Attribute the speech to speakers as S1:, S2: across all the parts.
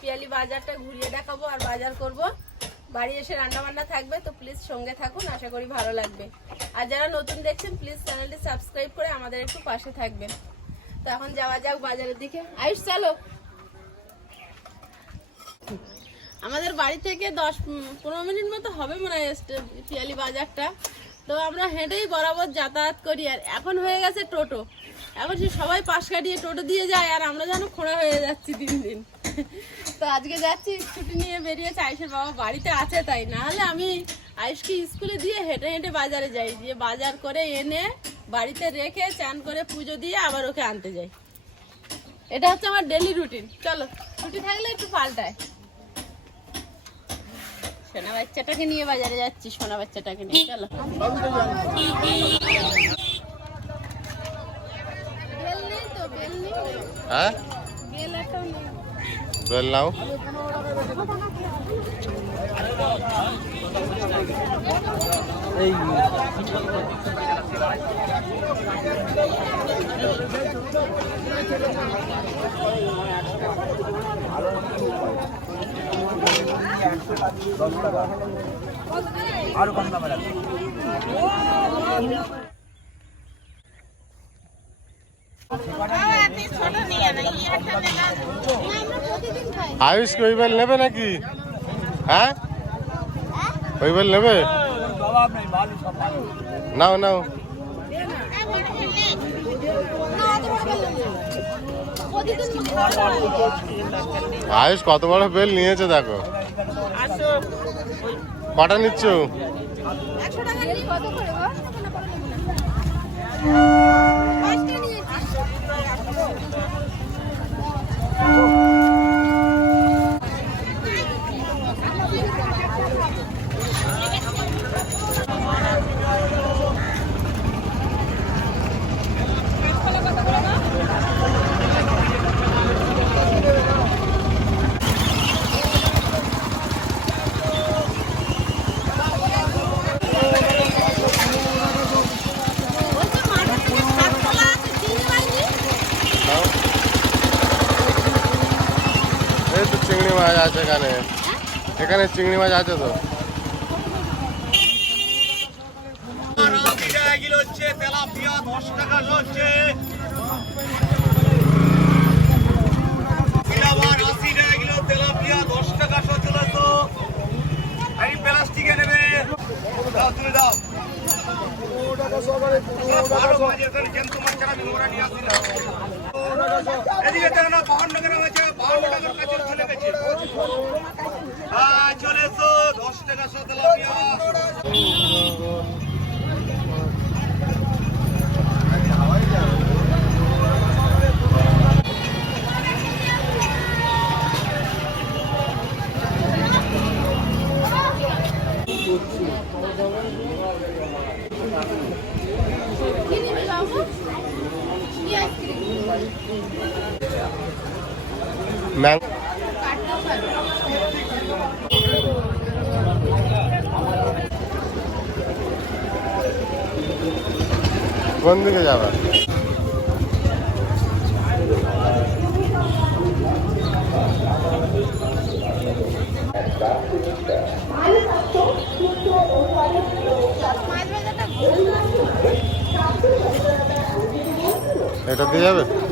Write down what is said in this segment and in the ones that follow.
S1: পিয়ালি বাজারটা ঘুরিয়ে দেখাবো আর বাজার করব। বাড়ি এসে রান্না বান্না থাকবে, তো প্লিজ সঙ্গে থাকুন, আশা করি ভালো লাগবে। আর যারা নতুন দেখছেন প্লিজ চ্যানেলটি সাবস্ক্রাইব করে আমাদের একটু পাশে থাকবেন। তো এখন যাওয়া যাক বাজারের দিকে। আয়ুষ, চলো। আমাদের বাড়ি থেকে দশ পনেরো মিনিট মতো হবে মনে হয় পিয়ালি বাজারটা। তো আমরা হেঁটেই বরাবর যাতায়াত করি, আর এখন হয়ে গেছে টোটো। এখন সে সবাই পাশ কাটিয়ে টোটো দিয়ে যায়, আর আমরা যেন খোঁড়া হয়ে যাচ্ছি দিন দিন। তো আজকে যাচ্ছি ছুটি নিয়ে বেরিয়েছে আয়ুষের বাবা বাড়িতে আছে তাই। না হলে আমি আয়ুষকে স্কুলে দিয়ে হেঁটে হেঁটে বাজারে যাই দিয়ে বাজার করে এনে বাড়িতে রেখে চান করে পুজো দিয়ে আবার ওকে আনতে যাই। এটা হচ্ছে আমার ডেলি রুটিন চলো ছুটি থাকলে একটু পাল্টায়। সোনা বাচ্চাটাকে নিয়ে বাজারে যাচ্ছি সোনা বাচ্চাটাকে নিয়ে চলো। বেল নেই
S2: হ্যাঁ
S1: বেল একটাও নেই
S2: বেল নাও আয়ুষ কি বেল নেবে নাকি? হ্যাঁ? ওই বেল নেবে? নাও নাও। আয়ুষ কত বড় বেল নিয়েছে দেখো। কটা নিচ্ছ?
S1: একশো টাকা নিয়ে কত করে গো? পাঁচটা নিয়েছি। বলছি মাঠের থেকে শাকতলা আছে, চিংড়ি মাছ নেই?
S2: নাও। এই তো চিংড়ি মাছ আছে এখানে এখানে চিংড়ি মাছ আছে তো
S3: বারো বাজে এখানে জ্যান্ত ছাড়া আমি ওরা নিয়ে আসি না। এদিকে দেখো না বাহান্ন গ্রাম আছে বাহান্ন টাকার কাছে চলে গেছে। হ্যাঁ চলে তো দশ টাকা শো
S2: কোন দিকে যাবে? এটা দিয়ে যাবে?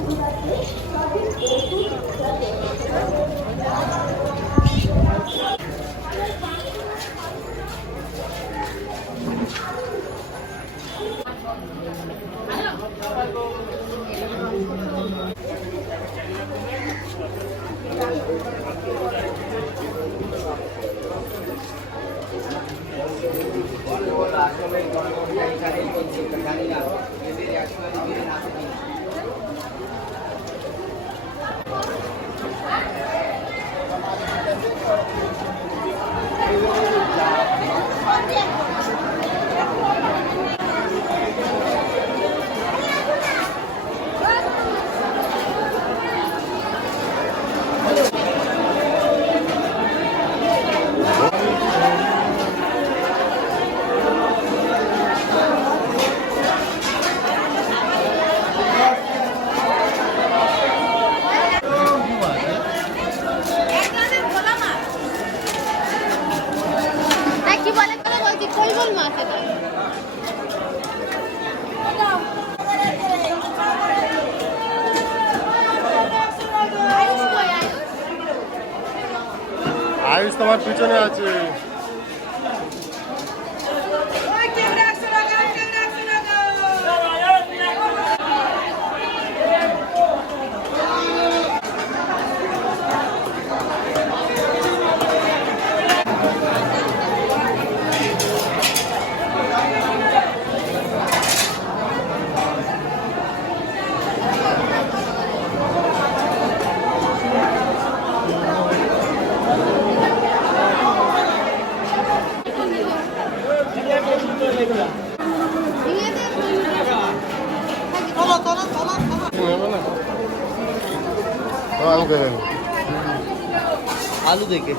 S4: আলু দেখে।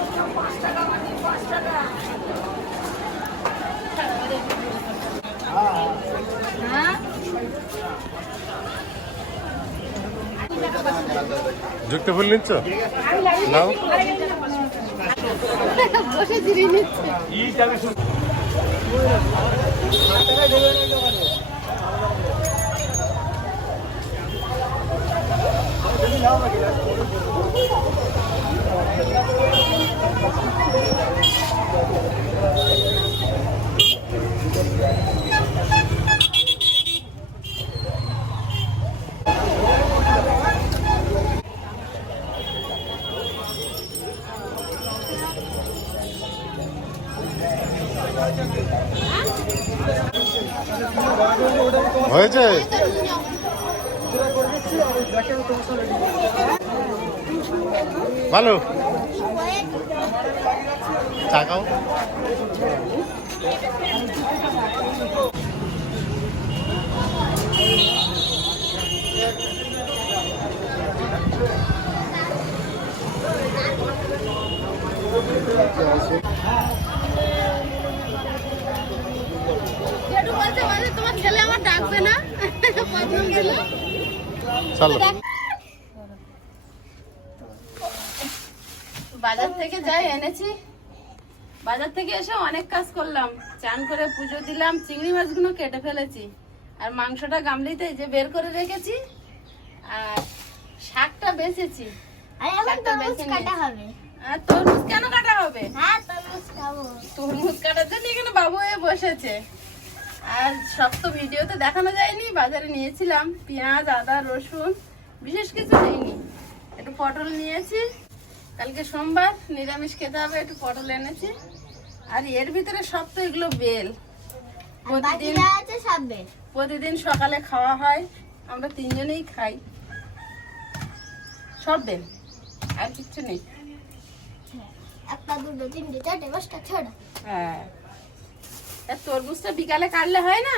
S2: যুক্ত ফুল নিচ্ছ? নাও।
S1: বসে জিরিয়ে নিচ্ছে।
S2: Yeah. ভালো। চাকাও
S1: তোমার ছেলে আমার ডাকবে না।
S2: চলো।
S1: বাজার থেকে যাই এনেছি। বাজার থেকে এসে অনেক কাজ করলাম। চান করে পুজো দিলাম চিংড়ি মাছগুলো কেটে ফেলেছি। আর মাংসটা গামলিতে যে বের করে রেখেছি আর শাকটা বেছেছি।
S5: তরমুজ
S1: তরমুজ কেন কাটা হবে?
S5: হ্যাঁ তরমুজ খাব।
S1: তরমুজ কাটার জন্য এখানে বাবু হয়ে বসেছে। আর সব তো ভিডিওতে দেখানো যায়নি বাজারে নিয়েছিলাম। পেঁয়াজ আদা রসুন বিশেষ কিছু নেইনি একটু পটল নিয়েছি। কালকে সোমবার নিরামিষ খেতে হবে একটু পটল এনেছি। আর এর ভিতরে সব তো এগুলো বেল। প্রতিদিন প্রতিদিন সকালে খাওয়া হয় আমরা তিনজনেই খাই। সব বেল আর কিচ্ছু নেই।
S5: একটা দুটো তিনটে চারটে পাঁচটা ছটা।
S1: হ্যাঁ। তরমুজটা বিকালে কাটলে হয় না?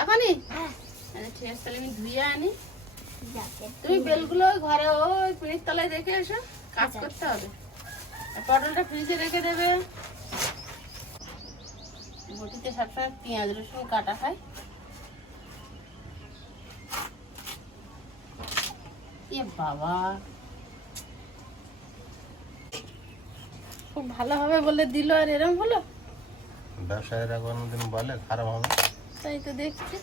S1: এখনই
S5: হ্যাঁ।
S1: আচ্ছা ঠিক আছে তাহলে আমি ধুয়ে আনি। তুমি বেলগুলো ঘরে ওই পিঁড়ির তলায় রেখে এসো। কাজ
S5: আচ্ছা।
S1: করতে হবে। পটলটা ফ্রিজে রেখে দেবে। বটিতে সবসময় পেঁয়াজ রসুন কাটা হয়। এ বাবা। খুব ভালো হবে বলে দিল আর এরম হলো?
S2: ব্যবসায়ীরা কোনোদিন বলে খারাপ হবে।
S1: তাই তো দেখছি।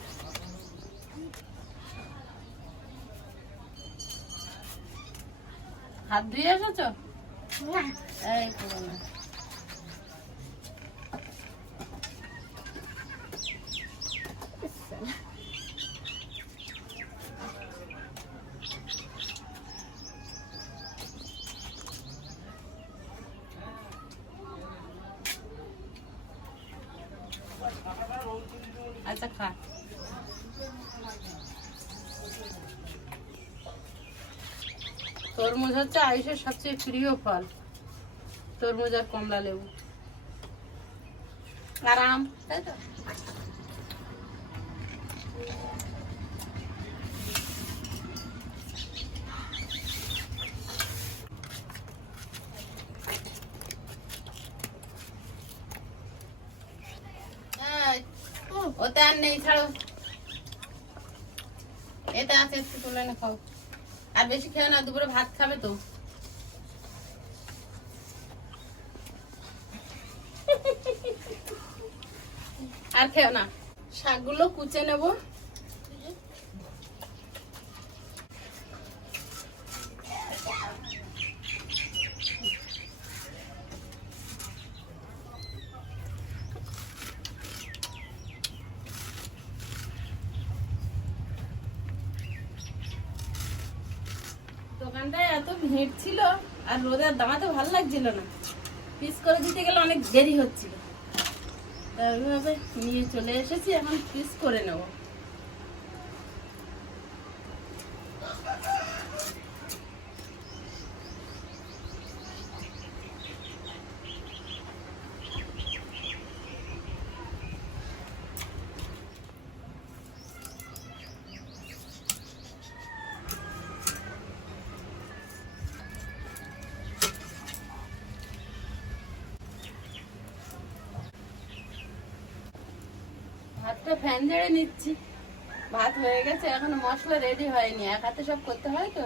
S1: হাত ধুয়ে এসেছ?
S5: না।
S1: এই করো না। আচ্ছা খা। তরমুজ হচ্ছে আয়ুষের সবচেয়ে প্রিয় ফল। তরমুজ আর কমলা লেবু। আর আম, তাই তো? ওতে আর নেই, ছাড়ো। এটা আছে, একটু তুলে না খাও। আর বেশি খেও না দুপুরে ভাত খাবে তো। আর খেও না। শাকগুলো কুচে নেব। দোকানটায় এত ভিড় ছিল আর রোদে দাঁড়াতে ভালো লাগছিল না। পিস করে দিতে গেলে অনেক দেরি হচ্ছিল। ওইভাবে নিয়ে চলে এসেছি, এখন পিস করে নেব। ভাতটা ফ্যান ঝেড়ে নিচ্ছি। ভাত হয়ে গেছে, এখনও মশলা রেডি হয়নি। এক হাতে সব করতে হয় তো।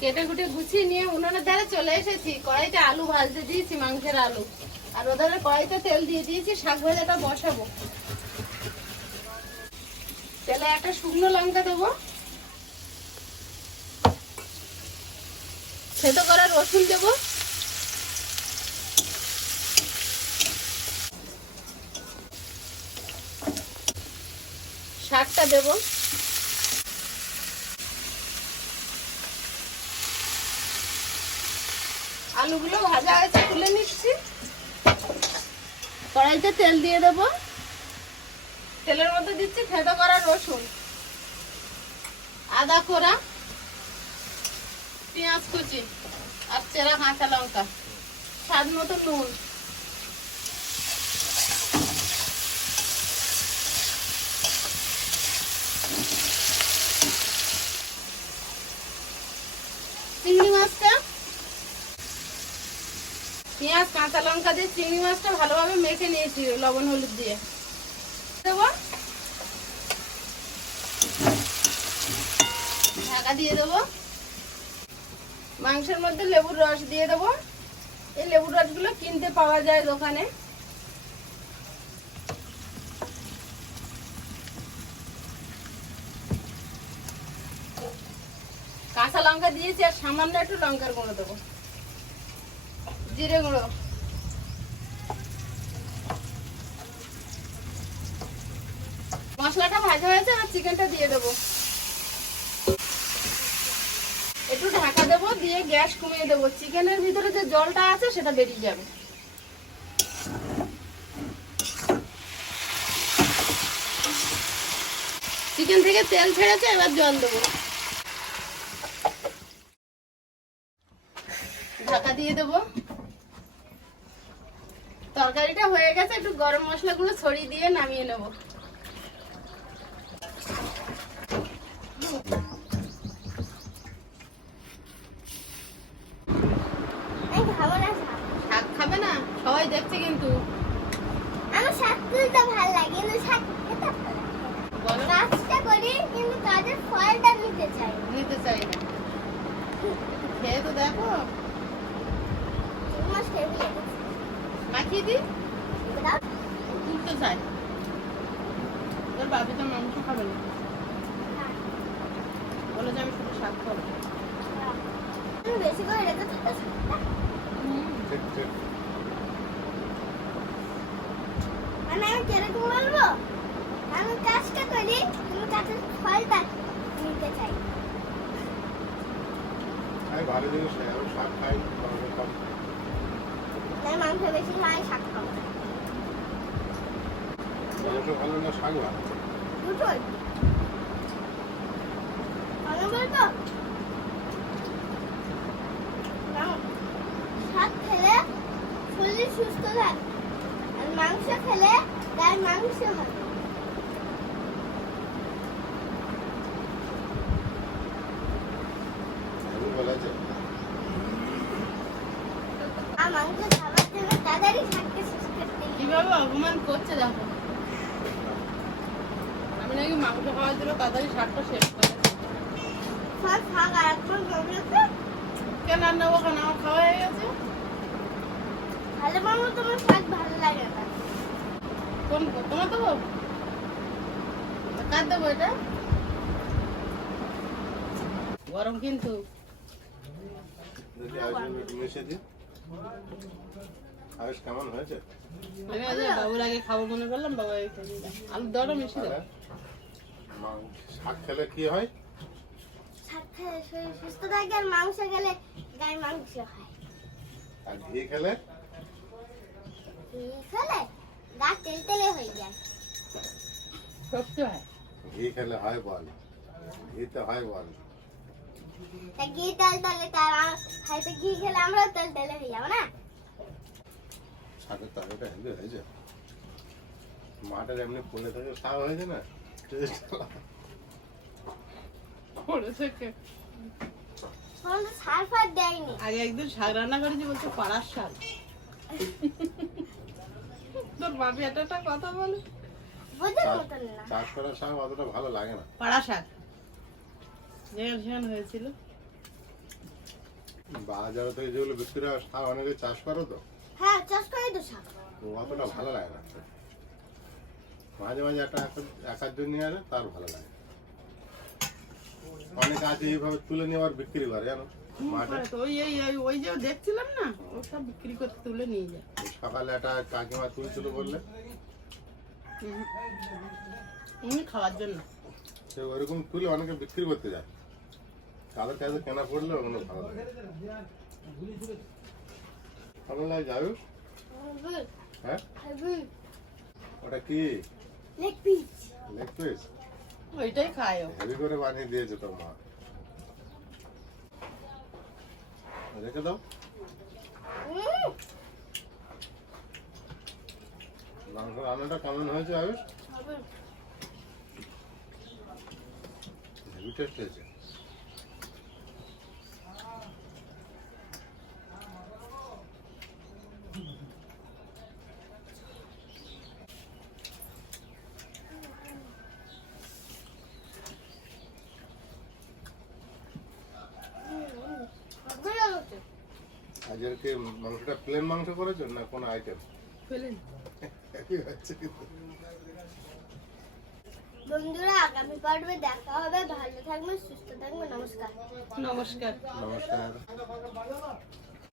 S1: কেটে কুটে গুছিয়ে নিয়ে উনুনের ধারে চলে এসেছি। কড়াইতে আলু ভাজতে দিয়েছি, মাংসের আলু। আর ওধারে কড়াইতে তেল দিয়ে দিয়েছি, শাক ভাজাটা বসাবো। তেলে একটা শুকনো লঙ্কা দেবো। সেতো করা রসুন দেবো। শাকটা দেব। আলুগুলো ভাজা হয়েছে, তুলে নিচ্ছি। কড়াইতে তেল দিয়ে দেব। তেলের মধ্যে দিচ্ছি থেতো করা রসুন, আদা কোরা, পেঁয়াজ কুচি আর চেরা কাঁচা লঙ্কা। স্বাদ মতো নুন চিংড়ি মাছটা পেঁয়াজ কাঁচা লঙ্কা দিয়ে চিংড়ি মাছটা ভালোভাবে মেখে নিয়েছি, লবণ হলুদ দিয়ে। দেবো? ঢাকা দিয়ে দেবো। মাংসের মধ্যে লেবুর রস দিয়ে দেবো। এই লেবুর রসগুলো কিনতে পাওয়া যায় দোকানে। কাঁচা লঙ্কা দিয়েছি আর সামান্য একটু লঙ্কার গুঁড়ো দেবো। জিরে গুঁড়ো। মশলাটা ভাজা হয়েছে আর চিকেনটা দিয়ে দেবো। একটু ঢাকা দেবো, দিয়ে গ্যাস কমিয়ে দেবো। চিকেনের ভিতরে যে জলটা আছে, সেটা বেরিয়ে যাবে। চিকেন থেকে তেল ছেড়েছে, এবার জল দেবো। ঢাকা দিয়ে দেবো। তরকারিটা হয়ে গেছে, একটু গরম মশলাগুলো ছড়িয়ে দিয়ে নামিয়ে নেব
S5: আমি খাব না শাক।
S1: শাক খাবে না সবাই দেখছে কিন্তু
S5: আমার শাক তুলতে ভালো লাগে কিন্তু শাক খেতে ভালো লাগে না।
S1: বলো না
S5: কাজটা করি কিন্তু কাজের ফলটা নিতে চাই না।
S1: নিতে চাই না খেয়ে তো দেখো
S5: দু মাস খেয়ে ফেলেছি।
S1: মাখিয়ে দি
S5: দাও।
S1: তুলতে চাই তোর বাবু তো মাংস খাবে না। বলে যে আমি শুধু শাক খাব।
S5: বেশি করে রেখে মানে আমি কীরকম বলব আমি কাজটা করি কিন্তু কাজের ফলটা নিতে চাই।
S2: আমি ভালো জিনিস নেই আমি শাক খাই।
S5: তাই মাংস
S2: মাংস শাক
S5: খেলে শরীর সুস্থ থাকে আর মাংস খেলে তার মাংস হবে
S2: আমি বলেছে
S5: আর মাংস খাবার জন্য তাড়াতাড়ি শাককে শেষ করতে গিয়ে
S1: কীভাবে অপমান করছে দেখো আমি নাকি মাংস খাওয়ার জন্য তাড়াতাড়ি শাকটা শেষ করে
S5: সব আর মাংসকে
S1: কেন আমার খাওয়া হয়ে গেছে।
S5: ভালো তোমার শাক ভালো লাগে না।
S1: কোন তোমার দেবো কার দেবো এটা? গরম কিন্তু।
S2: কেমন হয়েছে?
S1: আমি আজ বাবুর আগে খাব মনে করলাম বাবা। আলুর দরও মিশে দাও
S2: তাহলে মাং- শাক খেলে কি হয়?
S5: শাক খেলে শরীর সুস্থ থাকে আর মাংস খেলে গায়ে মাংস হয়।
S2: আর ঘি খেলে?
S5: ঘি খেলে গা তেল তেলে হয়ে যায়।
S1: সত্যি হয়?
S2: ঘি খেলে হয় বল। ঘিতে হয় বল।
S5: তা ঘি তেল তেলে তার হয়তো ঘি খেলে আমরাও তেল তেলে হয়ে যাব না?
S2: শাকের তরকারিটা হেভি হয়েছে। মাঠের এমনি পড়ে থাকে শাক হয়েছে না?
S1: আগে একদিন শাক রান্না করেছি বলছে পাড়ার শাক। তোর বাপি একটা একটা কথা বলে।
S2: চাষ- করা শাক অতটা ভালো লাগে না।
S1: পাড়া শাক। যেখানে সেখানে হয়েছিল।
S2: বাজারে থেকে যেগুলো বিক্রি হয় শাক অনেকে চাষ করো তো।
S5: হ্যাঁ চাষ করে তো শাক।
S2: অতটা ভালো লাগে না। মাঝে মাঝে একটা এক আধ নিয়ে আসে তার ভালো লাগে। অনেকে আছে এইভাবে তুলে নিয়ে আবার বিক্রি করে জানো? মাঠে
S1: তো। ওই ওই- ওই দেখছিলাম না ও সব বিক্রি করে তুলে নিয়ে
S2: সকালে একটা কাকিমা তুলছিল বললে।
S1: এমনি খাওয়ার জন্য।
S2: সে ওইরকম তুলে অনেকে বিক্রি করতে যায়। তাদের কাছে কেনা পড়লে ওগুলো ভালো লাগে। ভালো লাগে যাবে হ্যাঁ? ওটা কি?
S5: লেগ পিস
S2: লেগ পিস
S1: ওইটাই খায়
S2: হেভি করে বানিয়ে দিয়েছে তোর মা। রেখে দাও। মাংস রান্নাটা কেমন হয়েছে আয়ুষ? হেভি টেস্ট হয়েছে। আজের কি মাংসটা প্লেন মাংস করেছ না কোনো আইটেম কিন্তু?
S5: বন্ধুরা আগামী পর্বে দেখা হবে। ভালো থাকবে সুস্থ থাকবে নমস্কার।
S1: নমস্কার।
S2: নমস্কার।